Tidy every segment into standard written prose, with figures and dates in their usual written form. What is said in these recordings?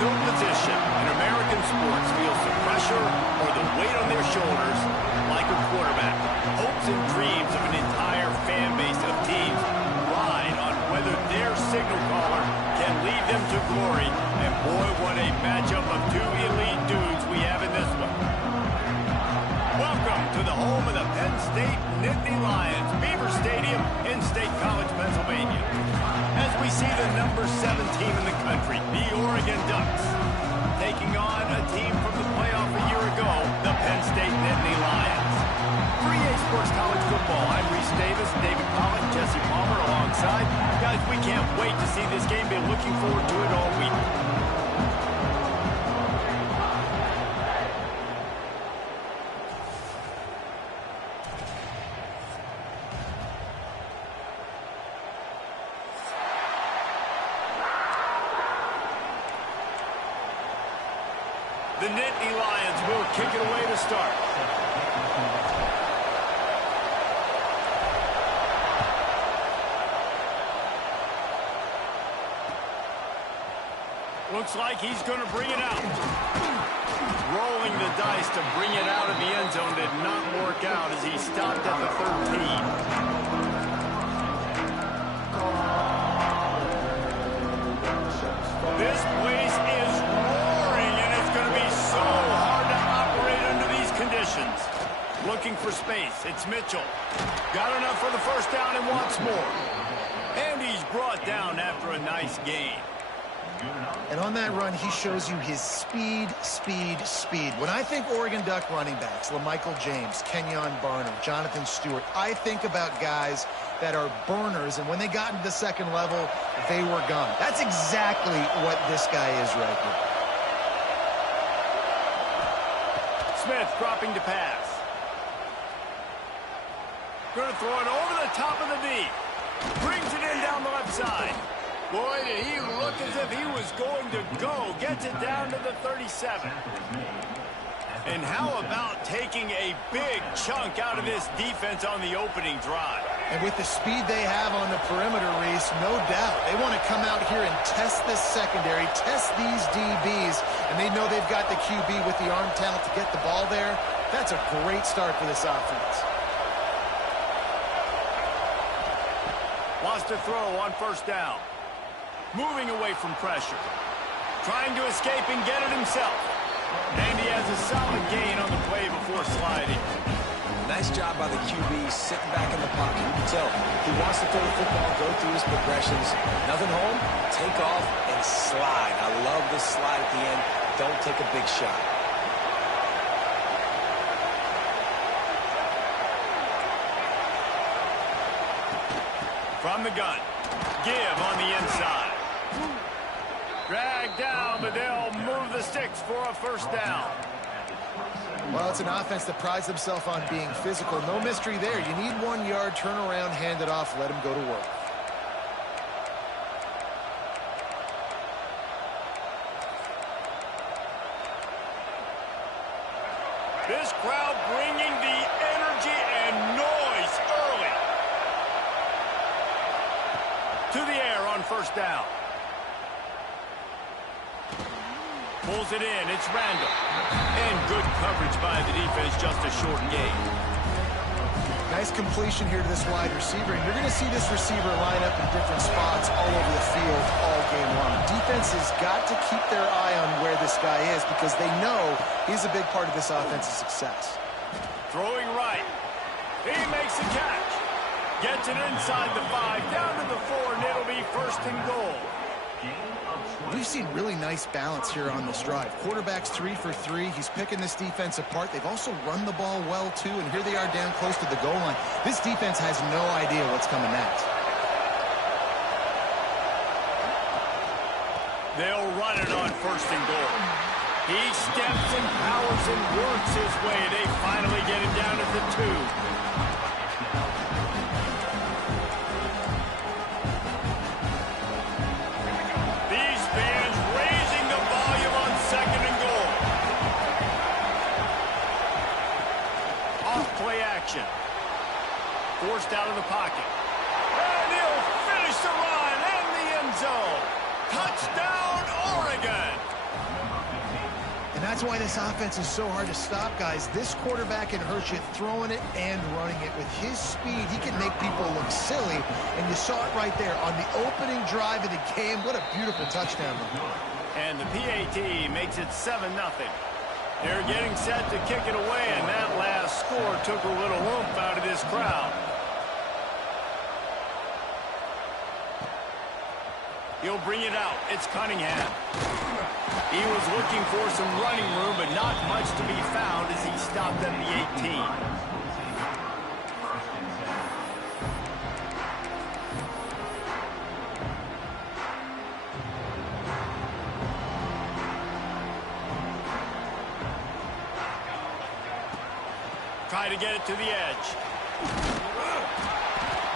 no position in American sports feels the pressure or the weight on their shoulders like a quarterback. Hopes and dreams of an entire fan base of teams ride on whether their signal caller can lead them to glory. And boy, what a matchup of two elite dudes we have in this one. Welcome to the home of the Penn State Nittany Lions, Beaver Stadium in State College, Pennsylvania. As we see the number 7 team in the country, the Oregon Ducks, taking on a team from the playoff a year ago, the Penn State Nittany Lions. For EA Sports College Football, I'm Reese Davis, David Pollock, Jesse Palmer alongside. Guys, we can't wait to see this game. Been looking forward to it all week. The Nittany Lions will kick it away to start. Looks like he's going to bring it out. Rolling the dice to bring it out of the end zone did not work out as he stopped at the 13. This place is roaring, and it's going to be so hard to operate under these conditions. Looking for space. It's Mitchell. Got enough for the first down and wants more. And he's brought down after a nice gain. And on that run, he shows you his speed. When I think Oregon Duck running backs, LaMichael James, Kenyon Barner, Jonathan Stewart, I think about guys that are burners, and when they got into the second level, they were gone. That's exactly what this guy is right here. Smith dropping to pass. Going to throw it over the top of the knee. Brings it in down the left side. Boy, did he look as if he was going to go. Gets it down to the 37. And how about taking a big chunk out of this defense on the opening drive? And with the speed they have on the perimeter, Reese, no doubt. They want to come out here and test this secondary, test these DBs, and they know they've got the QB with the arm talent to get the ball there. That's a great start for this offense. Lost a throw on first down. Moving away from pressure. Trying to escape and get it himself. And he has a solid gain on the play before sliding. Nice job by the QB sitting back in the pocket. You can tell he wants to throw the football, go through his progressions. Nothing home, take off and slide. I love this slide at the end. Don't take a big shot. From the gun. Give on the inside. Dragged down, but they'll move the sticks for a first down. Well, it's an offense that prides themselves on being physical. No mystery there. You need 1 yard, turn around, hand it off, let them go to work. This crowd bringing the energy and noise early. To the air on first down. Pulls it in. It's Randall. And good coverage by the defense, just a short gain. Nice completion here to this wide receiver. And you're going to see this receiver line up in different spots all over the field all game long. Defense has got to keep their eye on where this guy is because they know he's a big part of this offense's success. Throwing right. He makes the catch. Gets it inside the 5, down to the 4, and it'll be first and goal. We've seen really nice balance here on this drive. Quarterback's 3 for 3. He's picking this defense apart. They've also run the ball well, too, and here they are down close to the goal line. This defense has no idea what's coming next. They'll run it on first and goal. He steps and powers and works his way. They finally get him down at the 2. Forced out of the pocket. And he'll finish the run in the end zone. Touchdown, Oregon. And that's why this offense is so hard to stop, guys. This quarterback can hurt you throwing it and running it. With his speed, he can make people look silly. And you saw it right there on the opening drive of the game. What a beautiful touchdown. And the PAT makes it 7-0. They're getting set to kick it away, and that last score took a little oomph out of this crowd. He'll bring it out. It's Cunningham. He was looking for some running room, but not much to be found as he stopped at the 18. Try to get it to the edge.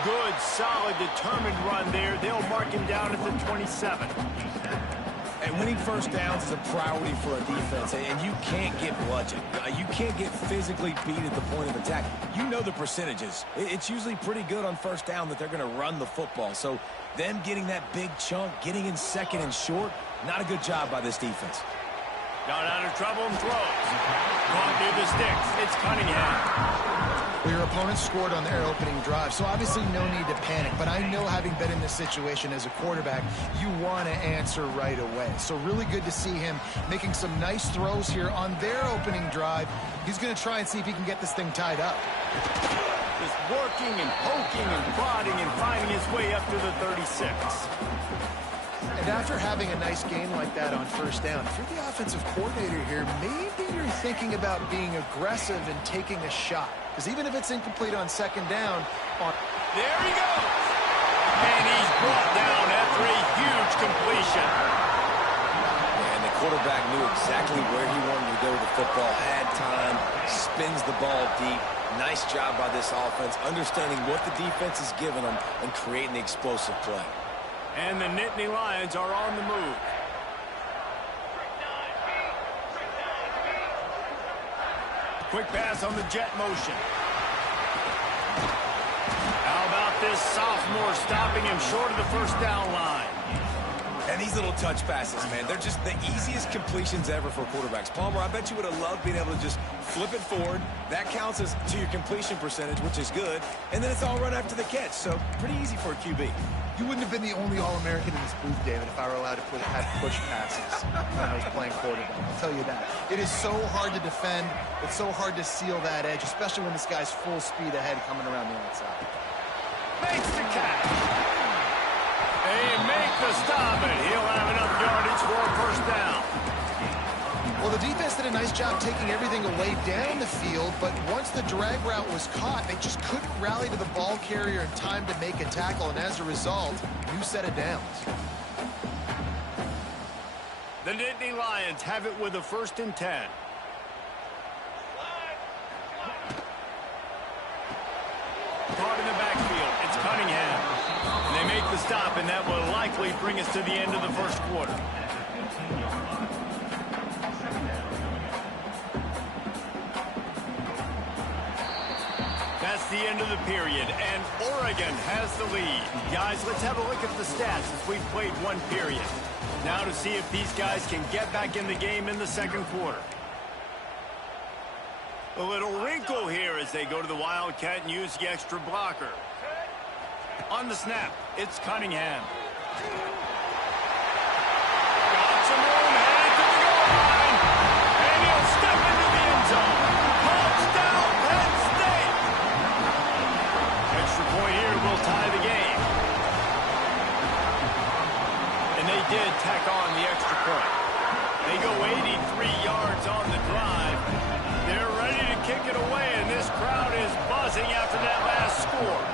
Good, solid, determined run there. They'll mark him down at the 27. And winning first downs is a priority for a defense, and you can't get bludgeoned. You can't get physically beat at the point of attack. You know the percentages. It's usually pretty good on first down that they're going to run the football. So them getting that big chunk, getting in second and short, not a good job by this defense. Got out of trouble and throws. Caught near the sticks. It's Cunningham. Well, your opponent scored on their opening drive, so obviously no need to panic. But I know, having been in this situation as a quarterback, you want to answer right away. So really good to see him making some nice throws here on their opening drive. He's going to try and see if he can get this thing tied up. Just working and poking and prodding and finding his way up to the 36. And after having a nice game like that on first down, if you're the offensive coordinator here, maybe you're thinking about being aggressive and taking a shot. Because even if it's incomplete on second down... There he goes! And he's brought down after a huge completion. And the quarterback knew exactly where he wanted to go with the football, had time, spins the ball deep. Nice job by this offense, understanding what the defense is giving them and creating the explosive play. And the Nittany Lions are on the move. Quick pass on the jet motion. How about this sophomore stopping him short of the first down line? And these little touch passes, man, they're just the easiest completions ever for quarterbacks. Palmer, I bet you would have loved being able to just flip it forward. That counts as to your completion percentage, which is good. And then it's all run after the catch, so pretty easy for a QB. You wouldn't have been the only All-American in this booth, David, if I were allowed to have push passes when I was playing quarterback. I'll tell you that. It is so hard to defend. It's so hard to seal that edge, especially when this guy's full speed ahead coming around the outside. Makes the catch. They make the stop, and he'll have enough yardage for a first down. Well, the defense did a nice job taking everything away down the field, but once the drag route was caught, they just couldn't rally to the ball carrier in time to make a tackle, and as a result, new set of downs. The Nittany Lions have it with a 1st and 10. Caught in the backfield. It's Cunningham. And they make the stop, and that will likely bring us to the end of the first quarter. That's the end of the period, and Oregon has the lead. Guys, let's have a look at the stats as we've played one period. Now to see if these guys can get back in the game in the second quarter. A little wrinkle here as they go to the Wildcat and use the extra blocker. On the snap, it's Cunningham. Got some room, headed to the goal line. And he'll step into the end zone. Touchdown, Penn State! Extra point here will tie the game. And they did tack on the extra point. They go 83 yards on the drive. They're ready to kick it away, and this crowd is buzzing after that last score.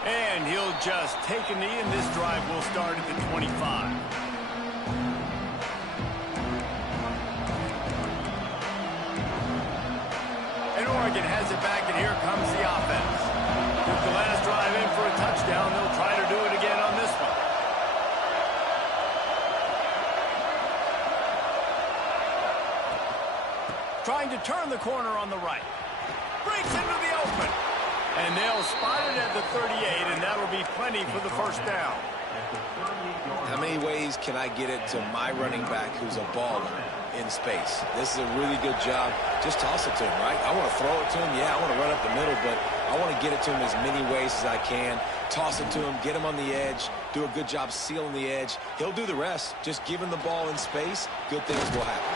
And he'll just take a knee, and this drive will start at the 25. And Oregon has it back, and here comes the offense. Took the last drive in for a touchdown. They'll try to do it again on this one. Trying to turn the corner on the right. Breaks into the open. And they'll spot it at the 38, and that'll be plenty for the first down. How many ways can I get it to my running back who's a baller in space? This is a really good job. Just toss it to him, right? I want to throw it to him. Yeah, I want to run up the middle, but I want to get it to him as many ways as I can. Toss it to him, get him on the edge, do a good job sealing the edge. He'll do the rest. Just give him the ball in space, good things will happen.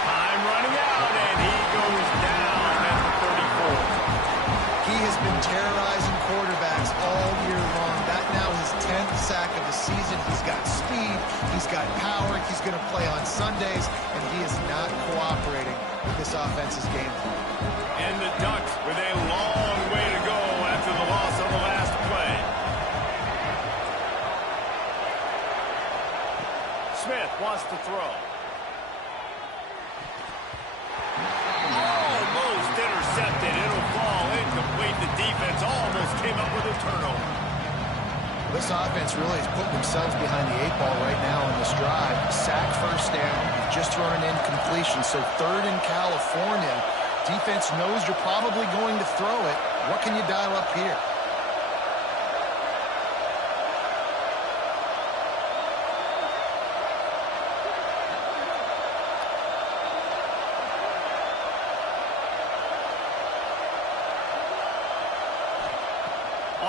Time running out, and he goes down at the 34. He has been terrorizing quarterbacks all year long. That now his 10th sack of the season. He's got speed. He's got power. He's going to play on Sundays, and he is not cooperating with this offense's game plan. And the Ducks with a long way to go after the loss on the last play. Smith wants to throw. Almost intercepted. It'll fall incomplete. The defense almost came up with a turnover. This offense really is putting themselves behind the 8 ball right now on this drive. Sack first down. You've just thrown an incompletion. So 3rd in California. Defense knows you're probably going to throw it. What can you dial up here?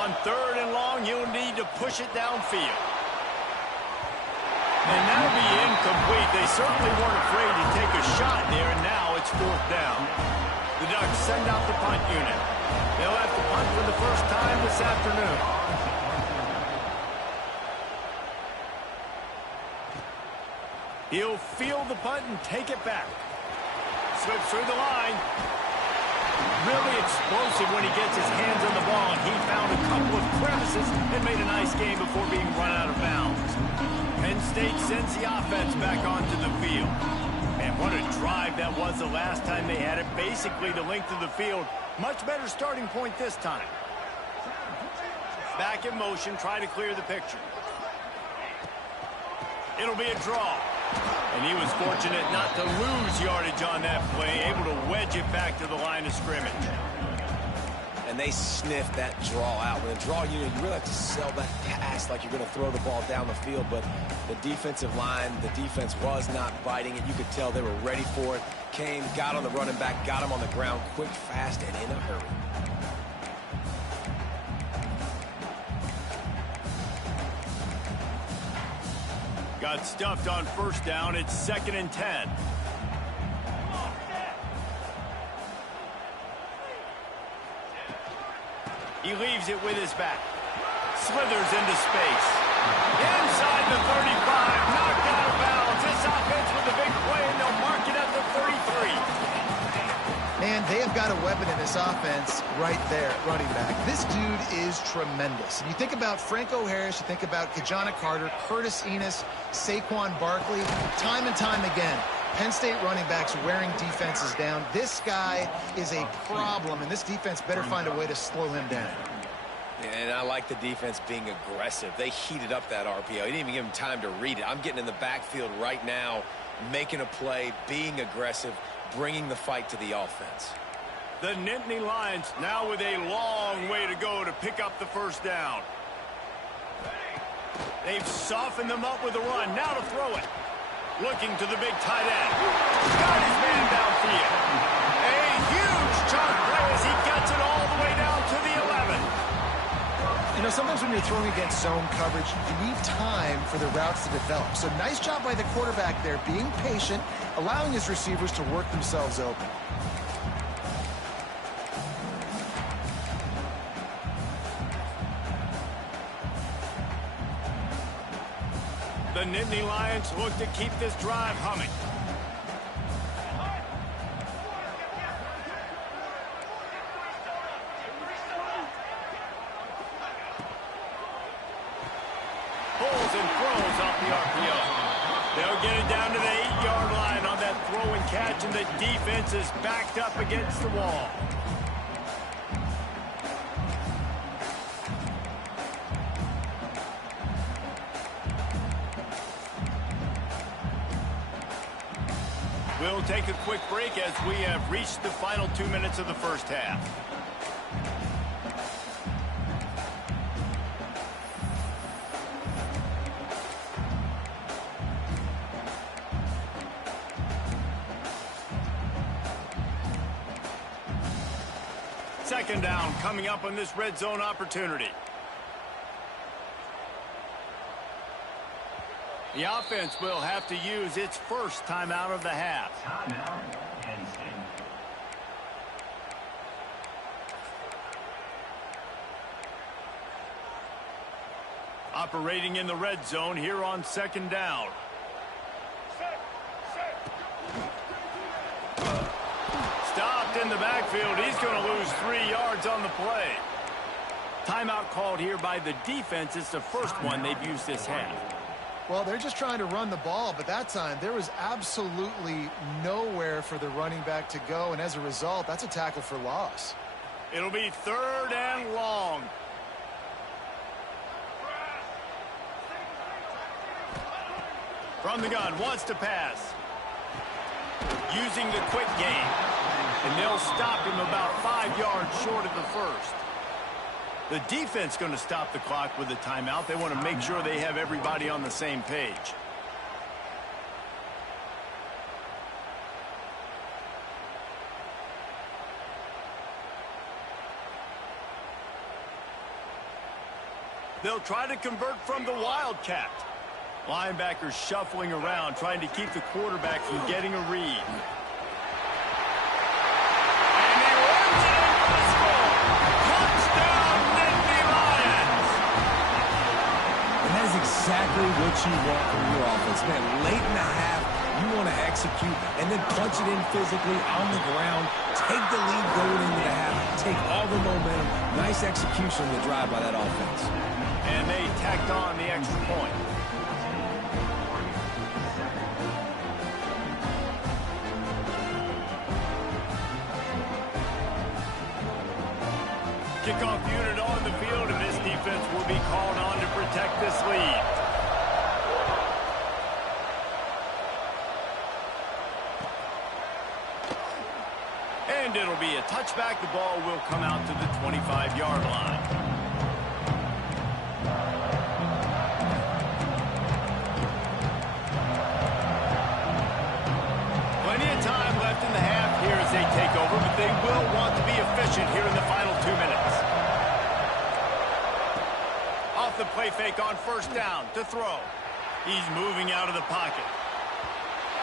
On 3rd and long, you'll need to push it downfield. And that'll be incomplete. They certainly weren't afraid to take a shot there, and now it's 4th down. The Ducks send out the punt unit. They'll have to punt for the first time this afternoon. He'll field the punt and take it back. Slips through the line. Really explosive when he gets his hands on the ball, and he found a couple of crevices and made a nice game before being run out of bounds. Penn State sends the offense back onto the field. And what a drive that was the last time they had it. Basically the length of the field. Much better starting point this time. Back in motion, try to clear the picture. It'll be a draw. And he was fortunate not to lose yardage on that play, able to wedge it back to the line of scrimmage. And they sniffed that draw out. With a draw unit, you really have to sell that pass like you're going to throw the ball down the field. But the defensive line, the defense was not biting it. You could tell they were ready for it. Came, got on the running back, got him on the ground quick, fast, and in a hurry. Got stuffed on 1st down. It's 2nd and 10. He leaves it with his back. Slithers into space. Inside the 35. Knocked out of bounds. This offense with a big play, and they'll mark it at the 33. Man, they have got a weapon in this offense right there at running back. This dude is tremendous. And you think about Franco Harris, you think about Kajana Carter, Curtis Enos, Saquon Barkley, time and time again. Penn State running backs wearing defenses down. This guy is a problem, and this defense better find a way to slow him down. And I like the defense being aggressive. They heated up that RPO. He didn't even give him time to read it. I'm getting in the backfield right now, making a play, being aggressive, bringing the fight to the offense. The Nittany Lions now with a long way to go to pick up the 1st down. They've softened them up with a run. Now to throw it. Looking to the big tight end. Got his man downfield. A huge chunk play as he gets it all the way down to the 11. You know, sometimes when you're throwing against zone coverage, you need time for the routes to develop. So nice job by the quarterback there, being patient, allowing his receivers to work themselves open. The Nittany Lions look to keep this drive humming. Pulls and throws off the RPO. They'll get it down to the 8-yard line on that throw and catch, and the defense is backed up against the wall. We'll take a quick break as we have reached the final 2 minutes of the 1st half. second down coming up on this red zone opportunity. The offense will have to use its first timeout of the half. Operating in the red zone here on second down. Stopped in the backfield. He's going to lose 3 yards on the play. Timeout called here by the defense. It's the first one they've used this half. Well, they're just trying to run the ball, but that time there was absolutely nowhere for the running back to go, and as a result, that's a tackle for loss. It'll be 3rd and long. From the gun, wants to pass. Using the quick game. And they'll stop him about 5 yards short of the first. The defense going to stop the clock with a timeout. They want to make sure they have everybody on the same page. They'll try to convert from the Wildcat. Linebackers shuffling around, trying to keep the quarterback from getting a read. And he runs it in for the score. Touchdown, Nittany Lions! And that is exactly what you want from your offense. Man, late in the half, you want to execute and then punch it in physically on the ground. Take the lead going into the half. Take all the momentum. Nice execution on the drive by that offense. And they tacked on the extra point. Kickoff unit on the field, and this defense will be called on to protect this lead. And it'll be a touchback. The ball will come out to the 25-yard line. Plenty of time left in the half here as they take over, but they will want to be efficient here in the final 2 minutes. Off the play fake on first down to throw. He's moving out of the pocket.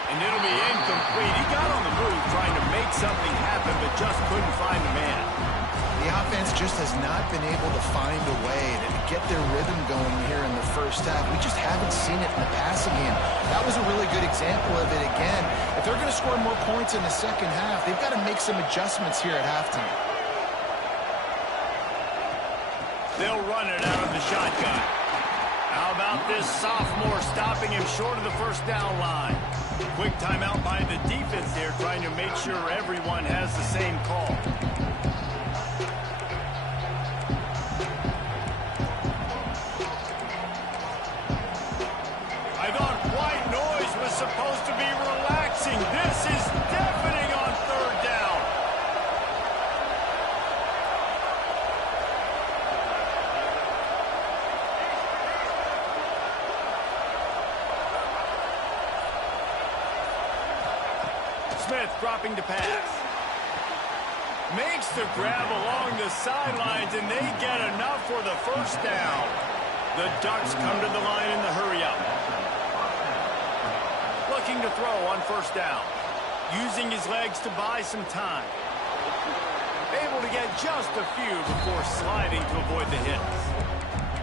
And it'll be incomplete. He got on the move trying to make something happen, but just couldn't find the man. The offense just has not been able to find a way to get their rhythm going here in the first half. We just haven't seen it in the passing game. That was a really good example of it again. If they're going to score more points in the second half, they've got to make some adjustments here at halftime. They'll run it out of the shotgun. How about this sophomore stopping him short of the first down line? Quick timeout by the defense there, trying to make sure everyone has the same call. I thought white noise was supposed to be relaxing. This is deafening on third down. Smith dropping to pass. Makes the grab along the sidelines, and they get enough for the first down. The Ducks come to the line in the hurry-up. Looking to throw on first down. Using his legs to buy some time. Able to get just a few before sliding to avoid the hits.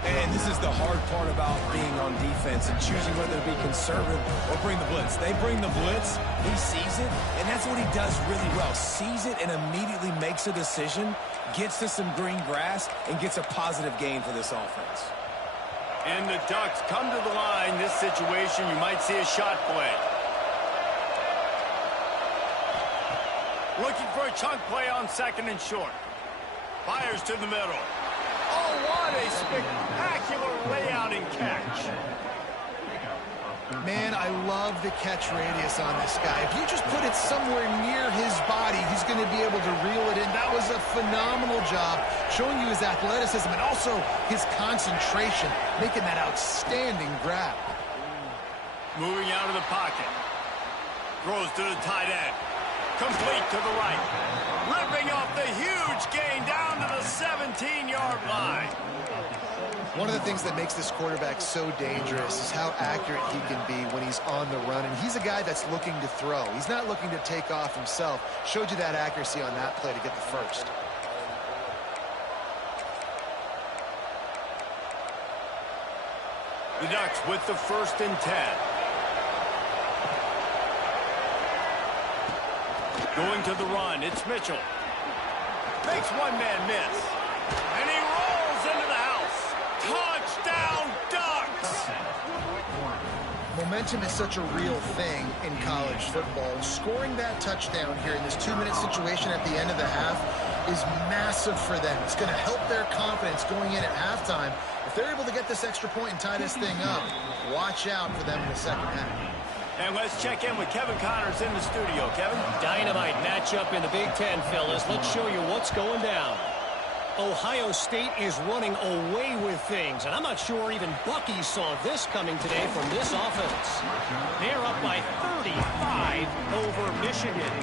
And this is the hard part about being on defense and choosing whether to be conservative or bring the blitz. They bring the blitz, he sees it, and that's what he does really well. Sees it and immediately makes a decision, gets to some green grass, and gets a positive gain for this offense. And the Ducks come to the line. This situation, you might see a shot play. Looking for a chunk play on second and short. Fires to the middle. Oh, what a spectacular layout and catch. Man, I love the catch radius on this guy. If you just put it somewhere near his body, he's going to be able to reel it in. That was a phenomenal job, showing you his athleticism and also his concentration, making that outstanding grab. Moving out of the pocket. Throws to the tight end. Complete to the right. Ripping off the huge gain down to the 17-yard line. One of the things that makes this quarterback so dangerous is how accurate he can be when he's on the run. And he's a guy that's looking to throw. He's not looking to take off himself. Showed you that accuracy on that play to get the first. The Ducks with the 1st and 10. Going to the run, it's Mitchell. Makes one man miss. And he rolls into the house. Touchdown, Ducks! Momentum is such a real thing in college football. Scoring that touchdown here in this 2-minute situation at the end of the half is massive for them. It's going to help their confidence going in at halftime. If they're able to get this extra point and tie this thing up, watch out for them in the second half. And let's check in with Kevin Connors in the studio. Kevin? Dynamite matchup in the Big Ten, fellas. Let's show you what's going down. Ohio State is running away with things, and I'm not sure even Bucky saw this coming today from this offense. They're up by 35 over Michigan.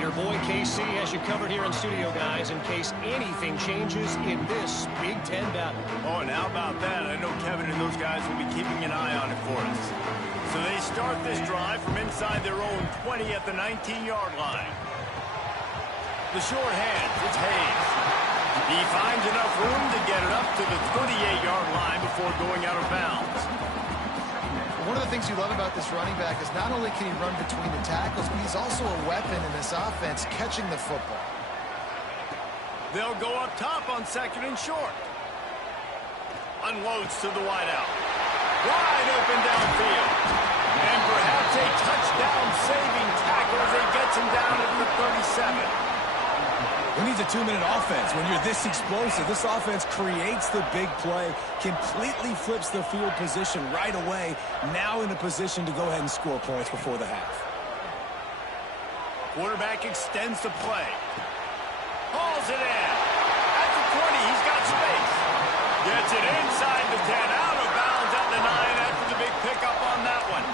Your boy KC has you covered here in studio, guys, in case anything changes in this Big Ten battle. Oh, and how about that? I know Kevin and those guys will be keeping an eye on it for us. So they start this drive from inside their own 20 at the 19-yard line. The short hand, it's Hayes. He finds enough room to get it up to the 38-yard line before going out of bounds. One of the things you love about this running back is not only can he run between the tackles, but he's also a weapon in this offense catching the football. They'll go up top on 2nd and short. Unloads to the wideout. Wide open downfield. And perhaps a touchdown-saving tackle as he gets him down at the 37. Who needs a 2-minute offense? When you're this explosive, this offense creates the big play, completely flips the field position right away, now in a position to go ahead and score points before the half. Quarterback extends the play. Hauls it in. At the 20, he's got space. Gets it inside the 10, out of bounds at the 9 after the big pickup on that one.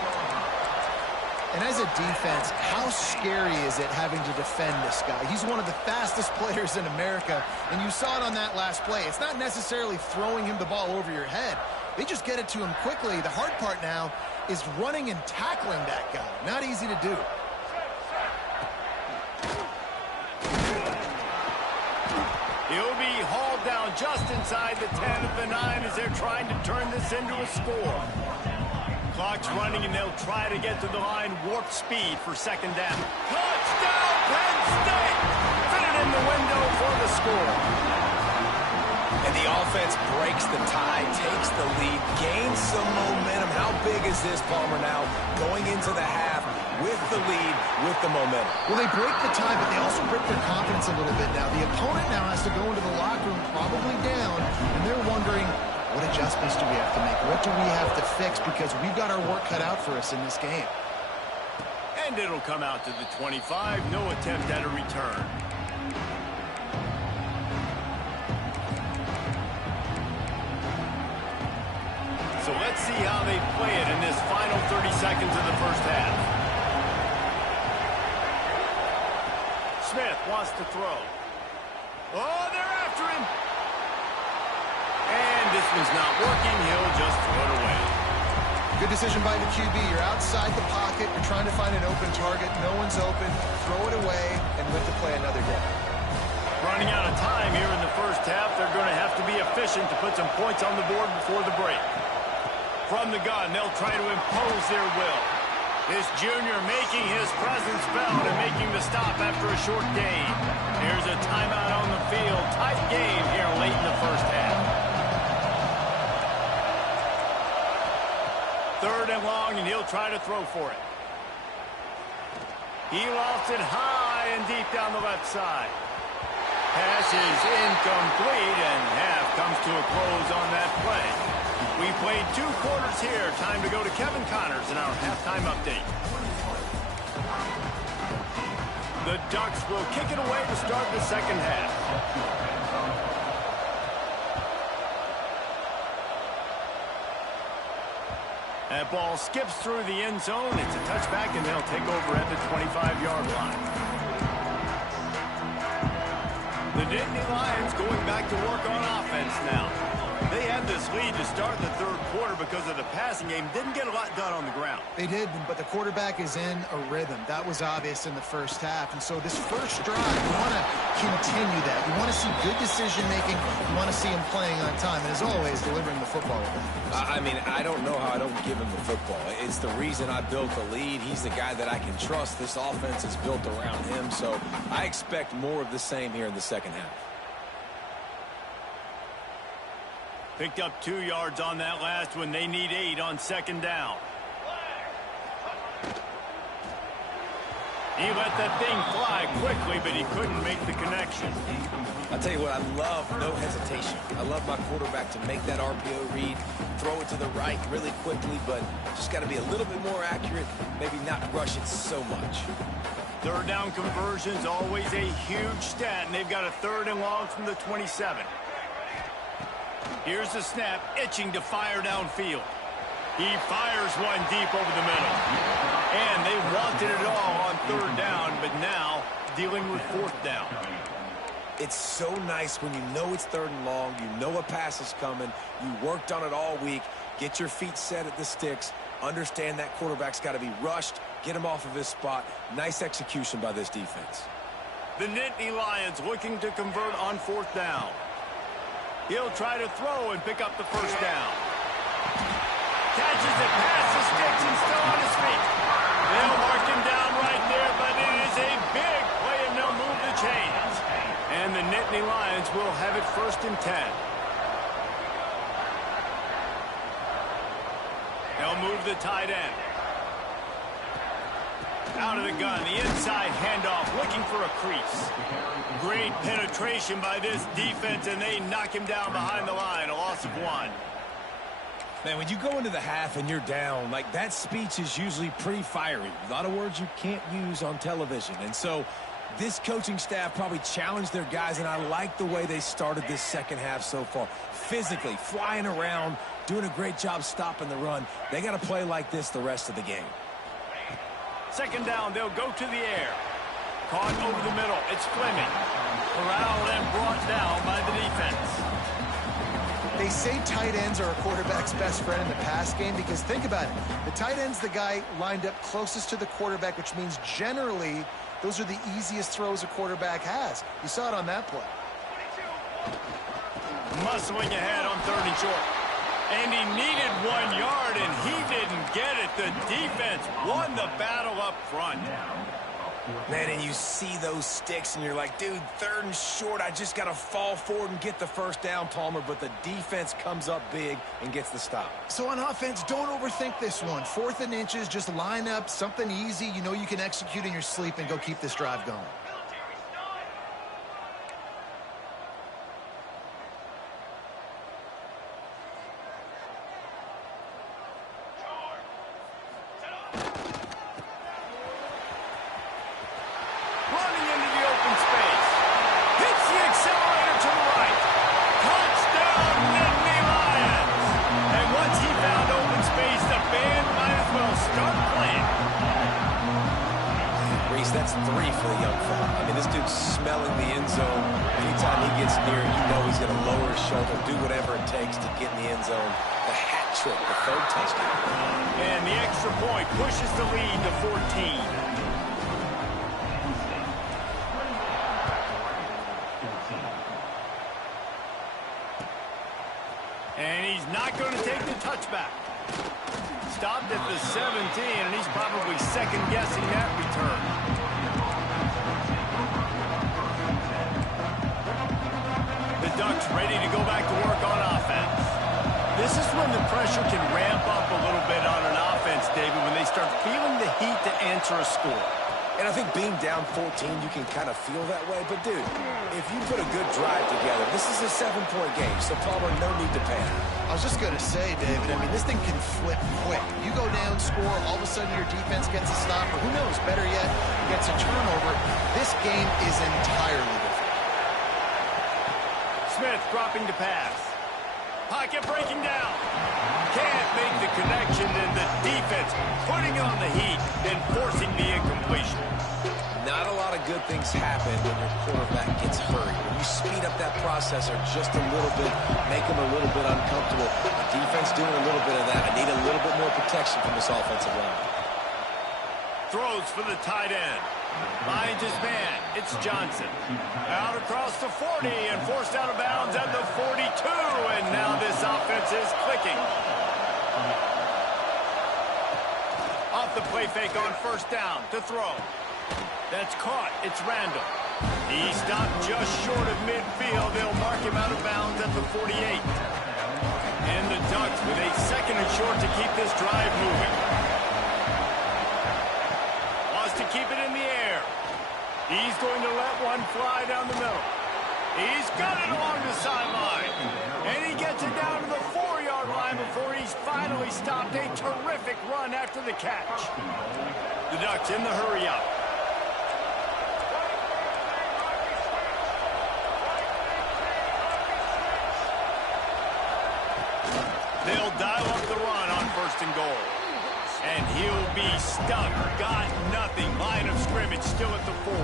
And as a defense, how scary is it having to defend this guy? He's one of the fastest players in America, and you saw it on that last play. It's not necessarily throwing him the ball over your head. They just get it to him quickly. The hard part now is running and tackling that guy. Not easy to do. He'll be hauled down just inside the 10 of the 9 as they're trying to turn this into a score. Clock's running, and they'll try to get to the line warp speed for 2nd down. Touchdown, Penn State! Fit it in the window for the score. And the offense breaks the tie, takes the lead, gains some momentum. How big is this, Palmer, now going into the half with the lead, with the momentum? Well, they break the tie, but they also break their confidence a little bit now. The opponent now has to go into the locker room probably down, and they're wondering, what adjustments do we have to make? What do we have to fix? Because we've got our work cut out for us in this game. And it'll come out to the 25. No attempt at a return. So let's see how they play it in this final 30 seconds of the first half. Smith wants to throw. Oh, they're after him. And this one's not working. He'll just throw it away. Good decision by the QB. You're outside the pocket. You're trying to find an open target. No one's open. Throw it away and live to play another day. Running out of time here in the first half. They're going to have to be efficient to put some points on the board before the break. From the gun, they'll try to impose their will. This junior making his presence felt and making the stop after a short gain. Here's a timeout on the field. Tight game here late in the first half. 3rd and long, and he'll try to throw for it. He lofts it high and deep down the left side. Pass is incomplete, and half comes to a close on that play. We played 2 quarters here. Time to go to Kevin Connors in our halftime update. The Ducks will kick it away to start the second half. That ball skips through the end zone. It's a touchback, and they'll take over at the 25-yard line. The Nittany Lions going back to work on offense now. They had this lead to start the third quarter because of the passing game. Didn't get a lot done on the ground. They did, but the quarterback is in a rhythm. That was obvious in the first half. And so this first drive, you want to continue that. You want to see good decision-making. You want to see him playing on time. And as always, delivering the football. I mean, I don't know how I don't give him the football. It's the reason I built the lead. He's the guy that I can trust. This offense is built around him. So I expect more of the same here in the second half. Picked up 2 yards on that last one. They need 8 on second down. He let that thing fly quickly, but he couldn't make the connection. I'll tell you what, I love no hesitation. I love my quarterback to make that RPO read, throw it to the right really quickly, but just got to be a little bit more accurate, maybe not rush it so much. Third down conversion's always a huge stat, and they've got a 3rd and long from the 27. Here's the snap, itching to fire downfield. He fires one deep over the middle. And they wanted it all on 3rd down, but now dealing with 4th down. It's so nice when you know it's 3rd and long, you know a pass is coming, you worked on it all week, get your feet set at the sticks, understand that quarterback's got to be rushed, get him off of his spot. Nice execution by this defense. The Nittany Lions looking to convert on 4th down. He'll try to throw and pick up the 1st down. Catches it past the sticks and still on his feet. They'll mark him down right there, but it is a big play and they'll move the chains. And the Nittany Lions will have it 1st and 10. They'll move the tight end. Out of the gun, the inside handoff, looking for a crease. Great penetration by this defense, and they knock him down behind the line, a loss of 1. Man, when you go into the half and you're down, like that speech is usually pretty fiery. A lot of words you can't use on television. And so this coaching staff probably challenged their guys, and I like the way they started this second half so far. Physically, flying around, doing a great job stopping the run. They got to play like this the rest of the game. Second down, they'll go to the air. Caught over the middle. It's Fleming. Corralled and brought down by the defense. They say tight ends are a quarterback's best friend in the pass game because think about it. The tight end's the guy lined up closest to the quarterback, which means generally those are the easiest throws a quarterback has. You saw it on that play. Muscling ahead on 3rd and short. And he needed 1 yard, and he didn't get it. The defense won the battle up front. Man, and you see those sticks, and you're like, dude, 3rd and short, I just got to fall forward and get the 1st down, Palmer, but the defense comes up big and gets the stop. So on offense, don't overthink this one. 4th and inches, just line up something easy you know you can execute in your sleep and go keep this drive going. That's 3 for the young fella. I mean, this dude's smelling the end zone. Anytime he gets near it, you know he's going to lower his shoulder, do whatever it takes to get in the end zone. The hat trick, the 3rd touchdown. And the extra point pushes the lead to 14. And he's not going to take the touchback. Stopped at the 17, and he's probably second-guessing that return. The Ducks ready to go back to work on offense. This is when the pressure can ramp up a little bit on an offense, David, when they start feeling the heat to answer a score. And I think being down 14, you can kind of feel that way. But, dude, if you put a good drive together, this is a 7-point game, so Palmer, no need to panic. I was just going to say, David, I mean, this thing can flip quick. You go down, score, all of a sudden your defense gets a stop, or who knows, better yet, gets a turnover. This game is entirely different. Smith dropping to pass. Pocket breaking down. Can't make the connection, and the defense putting on the heat and forcing the incompletion. Not a lot of good things happen when your quarterback gets hurried. When you speed up that processor just a little bit, make him a little bit uncomfortable. The defense doing a little bit of that. I need a little bit more protection from this offensive line. Throws for the tight end. Finds his man. It's Johnson. Out across the 40 and forced out of bounds at the 42. And now this offense is clicking. Off the play fake on first down to throw. That's caught. It's Randall. He stopped just short of midfield. They'll mark him out of bounds at the 48. And the Ducks with a second and short to keep this drive moving. Wants to keep it in the air. He's going to let one fly down the middle. He's got it along the sideline. And he gets it down to the 4-yard line before he's finally stopped. A terrific run after the catch. The Ducks in the hurry up. They'll dial up the run on first and goal. And he'll be stuck. Got nothing. Line of scrimmage still at the 4.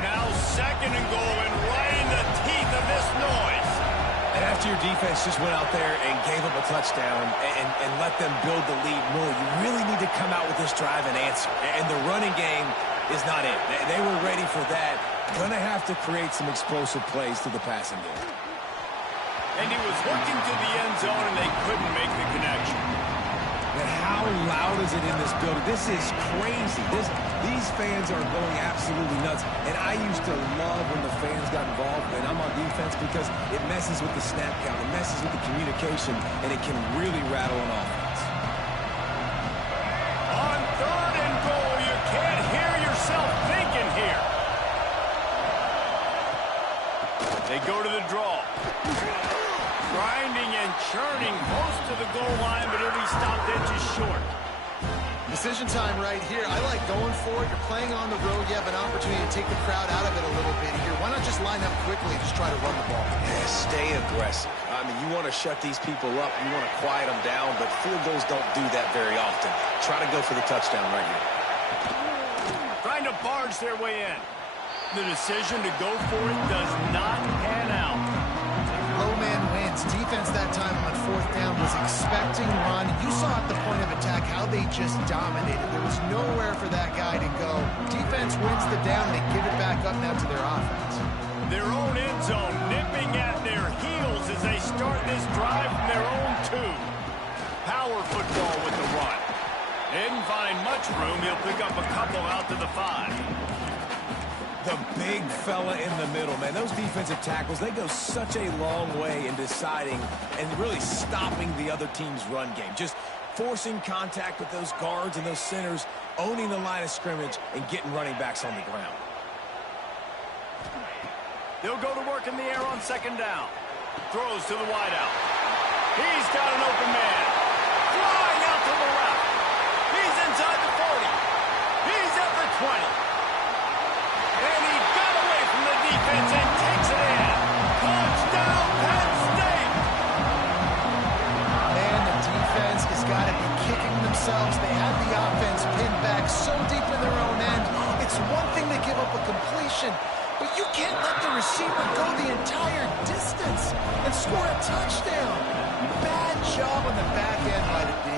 Now second and goal, and right in the teeth of this noise. And after your defense just went out there and gave up a touchdown and let them build the lead more, you really need to come out with this drive and answer. And the running game is not it. They were ready for that. Gonna have to create some explosive plays to the passing game. And he was working to the end zone, and they couldn't make the connection. But how loud is it in this building? This is crazy. These fans are going absolutely nuts. And I used to love when the fans got involved when I'm on defense because it messes with the snap count. It messes with the communication, and it can really rattle an offense. On third and goal, you can't hear yourself thinking here. They go to the draw. Grinding and churning close to the goal line, but he'll be stopped inches short. Decision time right here. I like going for it. You're playing on the road. You have an opportunity to take the crowd out of it a little bit here. Why not just line up quickly and just try to run the ball? Yeah, stay aggressive. I mean, you want to shut these people up. You want to quiet them down, but field goals don't do that very often. Try to go for the touchdown right here. Trying to barge their way in. The decision to go for it does not pan out. Low man wins. Defense that time on fourth down was expecting run. You saw at the point of attack how they just dominated. There was nowhere for that guy to go. Defense wins the down. They give it back up now to their offense. Their own end zone nipping at their heels as they start this drive from their own 2. Power football with the run. Didn't find much room. He'll pick up a couple out to the 5. The big fella in the middle, man. Those defensive tackles, they go such a long way in deciding and really stopping the other team's run game. Just forcing contact with those guards and those centers, owning the line of scrimmage, and getting running backs on the ground. They'll go to work in the air on second down. Throws to the wideout. He's got an open man. Flying out to the left. He's inside the 40. He's at the 20. And he got away from the defense and takes it in. Touchdown, Penn State! Man, the defense has got to be kicking themselves. They had the offense pinned back so deep in their own end. It's one thing to give up a completion, but you can't let the receiver go the entire distance and score a touchdown. Bad job on the back end by the D.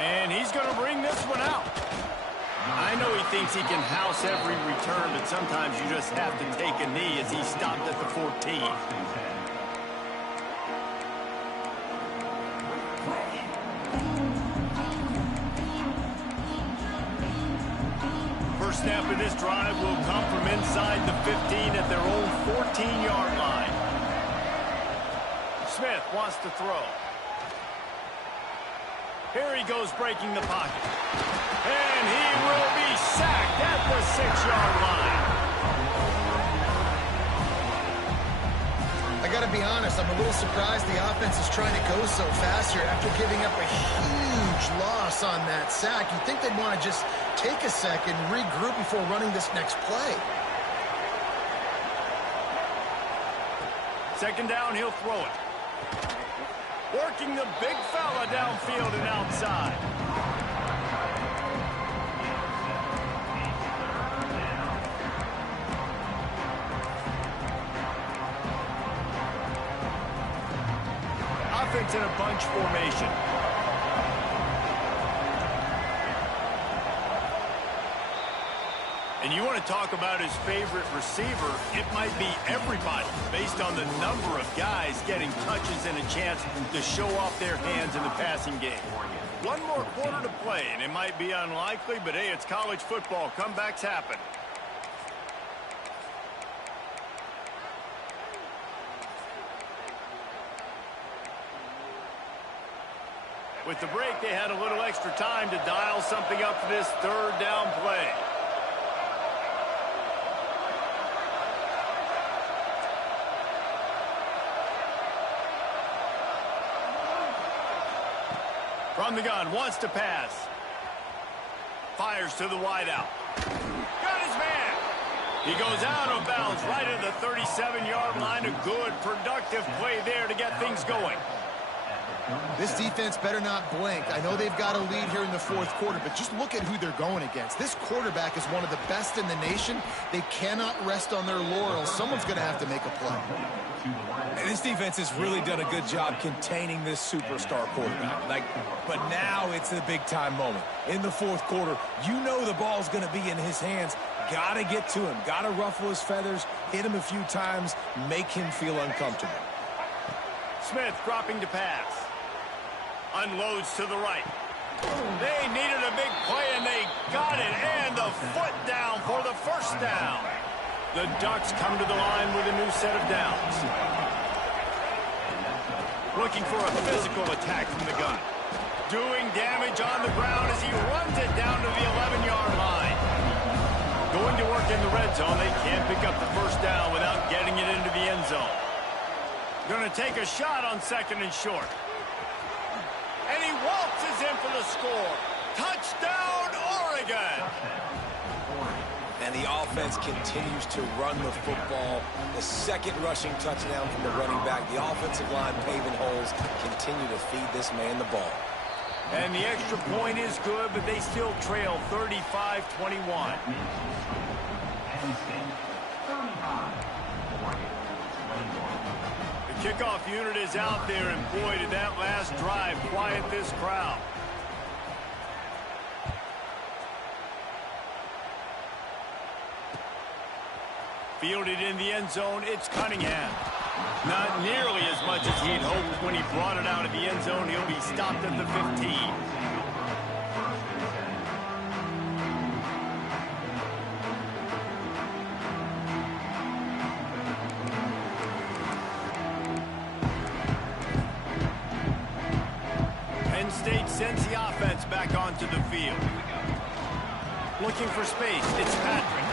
And he's going to bring this one out. I know he thinks he can house every return, but sometimes you just have to take a knee as he stopped at the 14. First snap of this drive will come from inside the 15 at their own 14-yard line. Smith wants to throw. Here he goes breaking the pocket. And he will be sacked at the 6-yard line. I got to be honest, I'm a little surprised the offense is trying to go so fast here after giving up a huge loss on that sack. You'd think they'd want to just take a second, regroup before running this next play. Second down, he'll throw it. Working the big fella downfield and outside. Offense in a bunch formation. And you want to talk about his favorite receiver, it might be everybody based on the number of guys getting touches and a chance to show off their hands in the passing game. One more quarter to play, and it might be unlikely, but hey, it's college football. Comebacks happen. With the break, they had a little extra time to dial something up for this third down play. From the gun, wants to pass. Fires to the wideout. Got his man. He goes out of bounds right at the 37-yard line. A good, productive play there to get things going. This defense better not blink. I know they've got a lead here in the fourth quarter, but just look at who they're going against. This quarterback is one of the best in the nation. They cannot rest on their laurels. Someone's going to have to make a play. And this defense has really done a good job containing this superstar quarterback. But now it's the big-time moment. In the fourth quarter, you know the ball's going to be in his hands. Got to get to him. Got to ruffle his feathers, hit him a few times, make him feel uncomfortable. Smith dropping to pass. Unloads to the right. They needed a big play, and they got it. And the foot down for the first down. The Ducks come to the line with a new set of downs. Looking for a physical attack from the gun. Doing damage on the ground as he runs it down to the 11-yard line. Going to work in the red zone. They can't pick up the first down without getting it into the end zone. Going to take a shot on second and short. And he waltzes in for the score. Touchdown, Oregon! And the offense continues to run the football. The second rushing touchdown from the running back. The offensive line paving holes continue to feed this man the ball. And the extra point is good, but they still trail 35-21. The kickoff unit is out there, and boy, did that last drive quiet this crowd. Fielded in the end zone, it's Cunningham. Not nearly as much as he'd hoped when he brought it out of the end zone. He'll be stopped at the 15. Penn State sends the offense back onto the field. Looking for space, it's Patrick.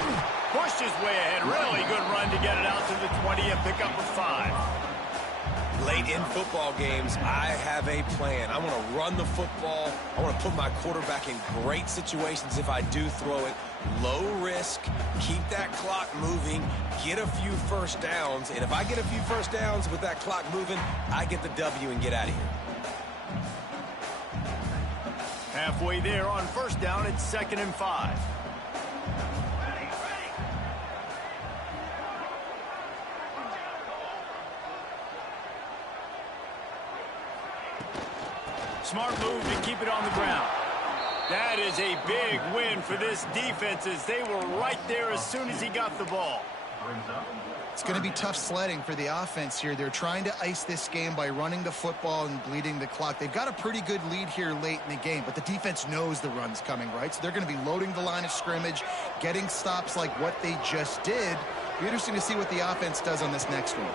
Pushed his way ahead. Really good run to get it out to the 20 and pick up a 5. Late in football games, I have a plan. I want to run the football. I want to put my quarterback in great situations if I do throw it. Low risk, keep that clock moving, get a few first downs. And if I get a few first downs with that clock moving, I get the W and get out of here. Halfway there on first down, it's 2nd and 5. Smart move to keep it on the ground. That is a big win for this defense as they were right there as soon as he got the ball. It's going to be tough sledding for the offense here. They're trying to ice this game by running the football and bleeding the clock. They've got a pretty good lead here late in the game, but the defense knows the run's coming, right? So they're going to be loading the line of scrimmage, getting stops like what they just did. It'll be interesting to see what the offense does on this next one.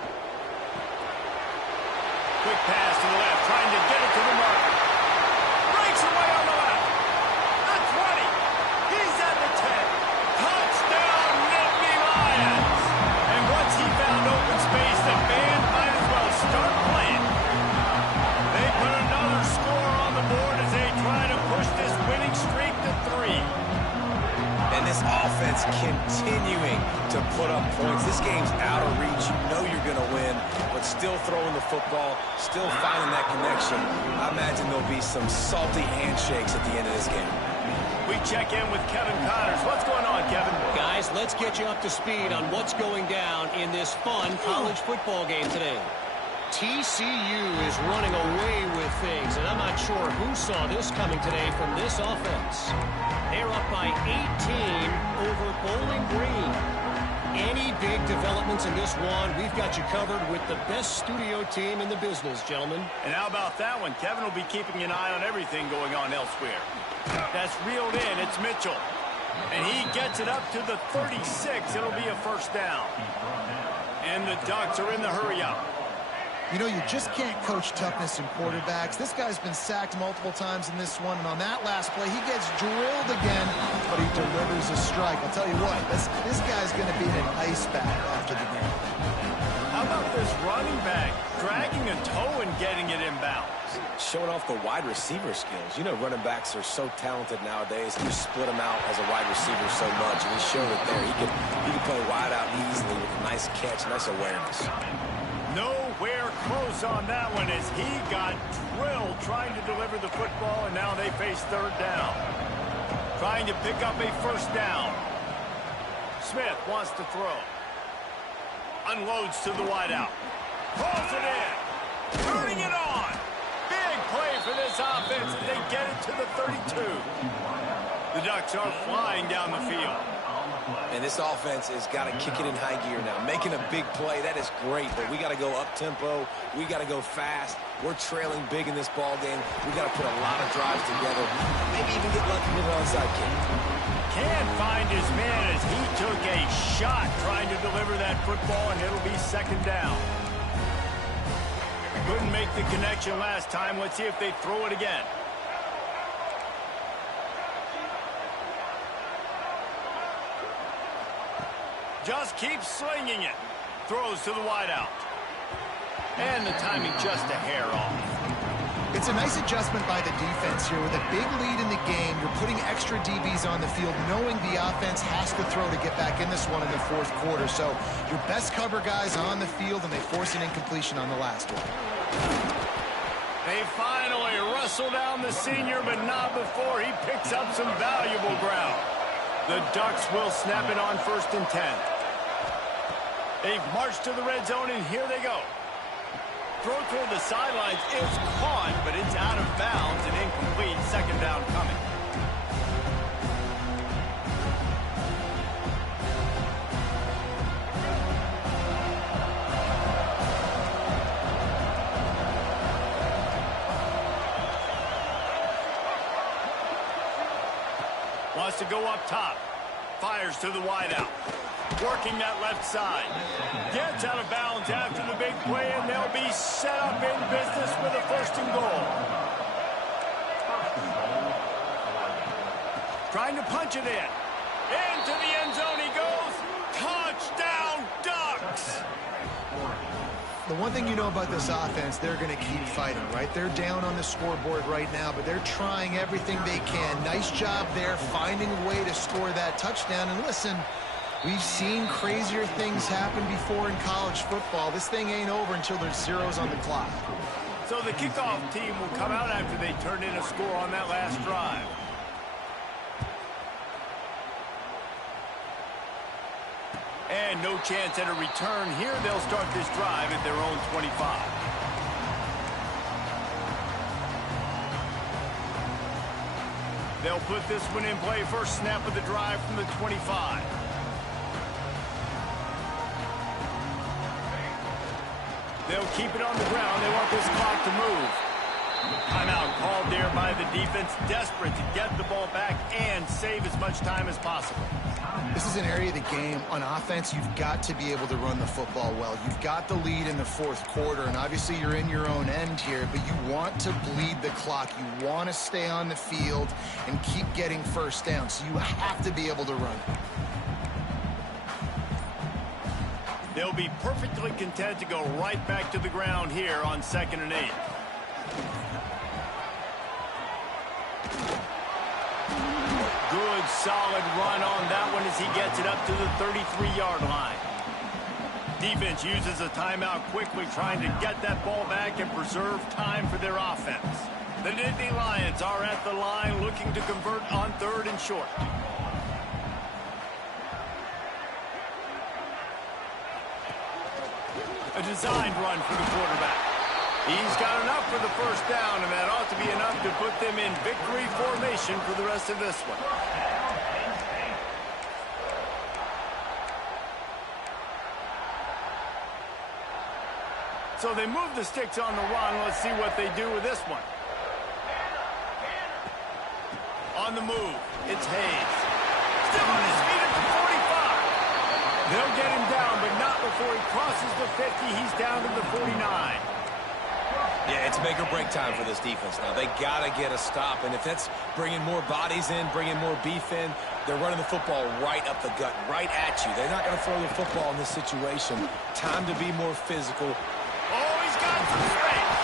Quick pass to the left, trying to get it to the marker. Breaks away on the left. The 20. He's at the 10. Touchdown, Nittany Lions. And once he found open space, the band might defense continuing to put up points. This game's out of reach. You know you're going to win, but still throwing the football, still finding that connection. I imagine there'll be some salty handshakes at the end of this game. We check in with Kevin Connors. What's going on, Kevin? Guys, let's get you up to speed on what's going down in this fun college football game today. TCU is running away with things, and I'm not sure who saw this coming today from this offense. They're up by 18 over Bowling Green. Any big developments in this one, we've got you covered with the best studio team in the business, gentlemen. And how about that one? Kevin will be keeping an eye on everything going on elsewhere. That's reeled in. It's Mitchell. And he gets it up to the 36. It'll be a first down. And the Ducks are in the hurry-up. You know, you just can't coach toughness in quarterbacks. This guy's been sacked multiple times in this one, and on that last play, he gets drilled again, but he delivers a strike. I'll tell you what, this guy's going to be in an ice bath after the game. How about this running back dragging a toe and getting it inbounds? Showing off the wide receiver skills. You know, running backs are so talented nowadays. You split him out as a wide receiver so much, and he showed it there. He could play wide out easily with a nice catch, nice awareness. Nowhere close on that one as he got drilled trying to deliver the football, and now they face third down. Trying to pick up a first down. Smith wants to throw. Unloads to the wideout. Pulls it in. Turning it on. Big play for this offense as they get it to the 32. The Ducks are flying down the field. And this offense has got to kick it in high gear now. Making a big play, that is great, but we got to go up-tempo. We got to go fast. We're trailing big in this ball game. We got to put a lot of drives together. Maybe even get lucky with an onside kick. Can't find his man as he took a shot trying to deliver that football, and it'll be second down. Couldn't make the connection last time. Let's see if they throw it again. Just keeps slinging it. Throws to the wideout. And the timing just a hair off. It's a nice adjustment by the defense here. With a big lead in the game, you're putting extra DBs on the field, knowing the offense has to throw to get back in this one in the fourth quarter. So your best cover guys on the field, and they force an incompletion on the last one. They finally wrestle down the senior, but not before he picks up some valuable ground. The Ducks will snap it on 1st and 10. They've marched to the red zone, and here they go. Throw toward the sidelines is caught, but it's out of bounds and incomplete. Second down coming. Wants to go up top. Fires to the wideout. Working that left side. Gets out of bounds after the big play, and they'll be set up in business with a 1st and goal. Trying to punch it in. Into the end zone he goes. Touchdown, Ducks! The one thing you know about this offense, they're going to keep fighting, right? They're down on the scoreboard right now, but they're trying everything they can. Nice job there, finding a way to score that touchdown. And listen, we've seen crazier things happen before in college football. This thing ain't over until there's zeros on the clock. So the kickoff team will come out after they turn in a score on that last drive. And no chance at a return here. They'll start this drive at their own 25. They'll put this one in play. First snap of the drive from the 25. They'll keep it on the ground. They want this clock to move. Timeout called there by the defense, desperate to get the ball back and save as much time as possible. This is an area of the game. On offense, you've got to be able to run the football well. You've got the lead in the fourth quarter, and obviously you're in your own end here, but you want to bleed the clock. You want to stay on the field and keep getting first down, so you have to be able to run. They'll be perfectly content to go right back to the ground here on 2nd and 8. Good solid run on that one as he gets it up to the 33-yard line. Defense uses a timeout quickly, trying to get that ball back and preserve time for their offense. The Nittany Lions are at the line looking to convert on 3rd and short. A designed run for the quarterback. He's got enough for the first down, and that ought to be enough to put them in victory formation for the rest of this one. So they move the sticks on the run. Let's see what they do with this one. On the move, it's Hayes. Still on his feet at the 45. They'll get him down, but not before he crosses the 50. He's down to the 49. Yeah, it's make or break time for this defense now. They got to get a stop, and if that's bringing more bodies in, bringing more beef in, they're running the football right up the gut, right at you. They're not going to throw the football in this situation. Time to be more physical. Oh, he's got some space.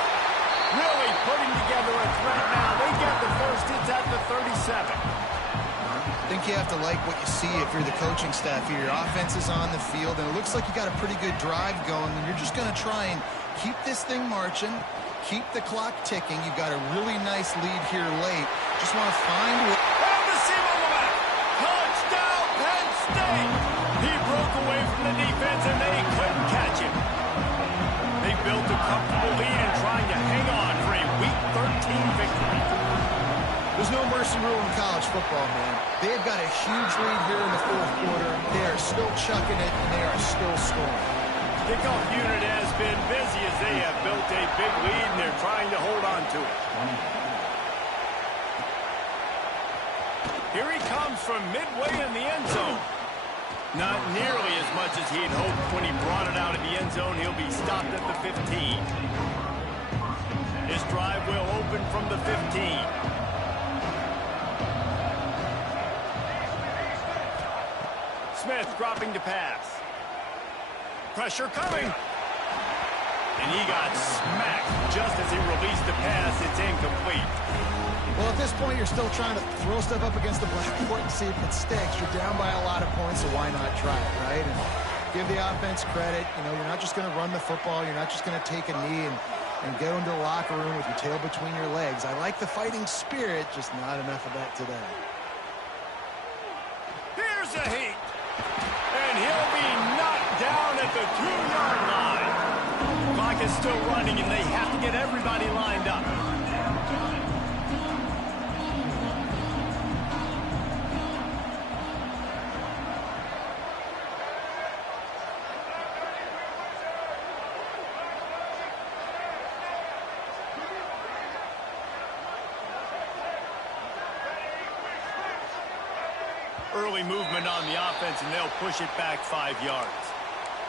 Really putting together a threat now. They get the first. It's at the 37. I think you have to like what you see if you're the coaching staff here. Your offense is on the field, and it looks like you got a pretty good drive going, and you're just going to try and keep this thing marching, keep the clock ticking. You've got a really nice lead here late. Just want to find... And the seam on the back. Touchdown, Penn State. He broke away from the defense, and they couldn't catch him. They built a comfortable lead and trying to hang on for a Week 13 victory. There's no mercy rule in college football, man. They've got a huge lead here in the 4th quarter. They are still chucking it, and they are still scoring. Kickoff unit has been busy as they have built a big lead, and they're trying to hold on to it. Here he comes from midway in the end zone. Not nearly as much as he'd hoped when he brought it out of the end zone. He'll be stopped at the 15. His drive will open from the 15. Smith dropping to pass. Pressure coming. And he got smacked just as he released the pass. It's incomplete. Well, at this point, you're still trying to throw stuff up against the blackboard and see if it sticks. You're down by a lot of points, so why not try it, right? And give the offense credit. You know, you're not just going to run the football. You're not just going to take a knee and go into the locker room with your tail between your legs. I like the fighting spirit, just not enough of that today. Here's a heat. And he'll be knocked down at the 2-yard line. Clock is still running, and they have to get everybody lined up. Early movement on the offense, and they'll push it back 5 yards.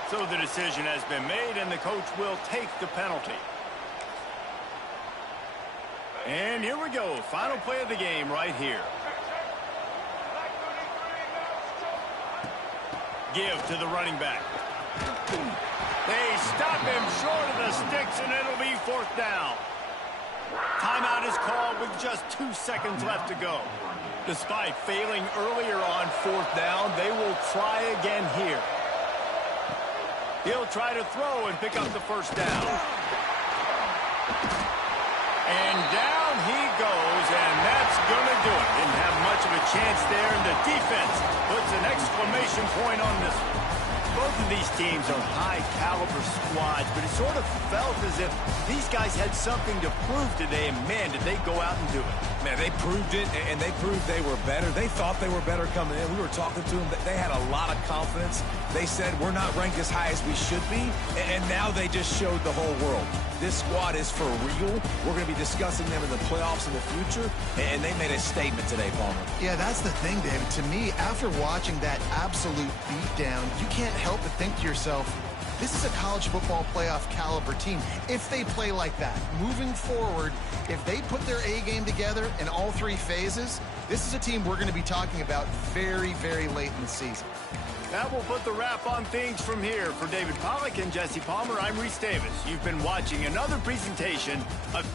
So the decision has been made, and the coach will take the penalty. And here we go. Final play of the game right here. Give to the running back. They stop him short of the sticks, and it'll be 4th down. Timeout is called with just 2 seconds left to go. Despite failing earlier on 4th down, they will try again here. He'll try to throw and pick up the first down. And down he goes, and that's going to do it. Didn't have much of a chance there, and the defense puts an exclamation point on this one. Both of these teams are high-caliber squads, but it sort of felt as if these guys had something to prove today, and, man, did they go out and do it. Man, they proved it, and they proved they were better. They thought they were better coming in. We were talking to them. They had a lot of confidence. They said, we're not ranked as high as we should be, and now they just showed the whole world. This squad is for real. We're going to be discussing them in the playoffs in the future, and they made a statement today, Palmer. Yeah, that's the thing, David. To me, after watching that absolute beatdown, you can't help but think to yourself, this is a college football playoff caliber team. If they play like that, moving forward, if they put their A game together in all 3 phases, this is a team we're going to be talking about very, very late in the season. That will put the wrap on things from here. For David Pollack and Jesse Palmer, I'm Reese Davis. You've been watching another presentation of